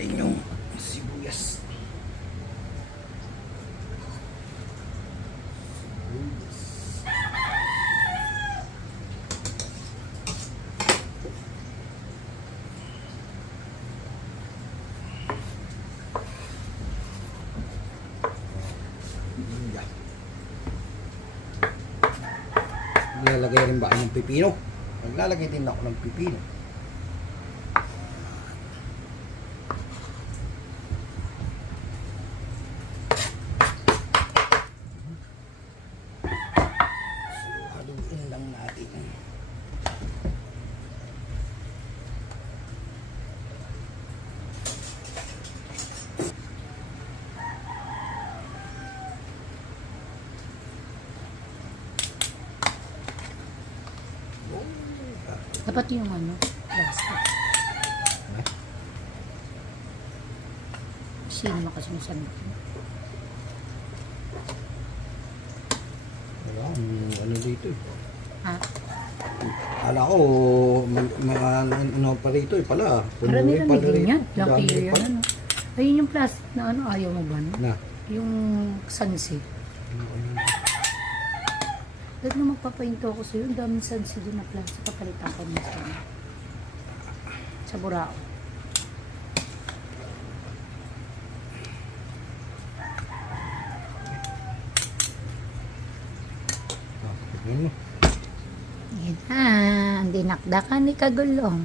natin yung sibuyas. Nilalagay rin ba ng pipino? Naglalagay din ako ng pipino. So, haluin lang natin. Dapat yung ano, plastic. Sino mo kasi nasabi ko? Wala ano dito eh. Ha? Kala ko, ano pa rito eh pala. Marami-rami din yan. Lang Dami kilo yan, pala. ano. Ayun yung plastic na ano, ayaw mo ba? No? Na. Yung sunset. Dahil na magpapainto ako sa'yo, ang daming sunset doon na plastic. Papalitan ko na sa Burao. Ano? Yan na, ang dinakdakan ni Kagulong.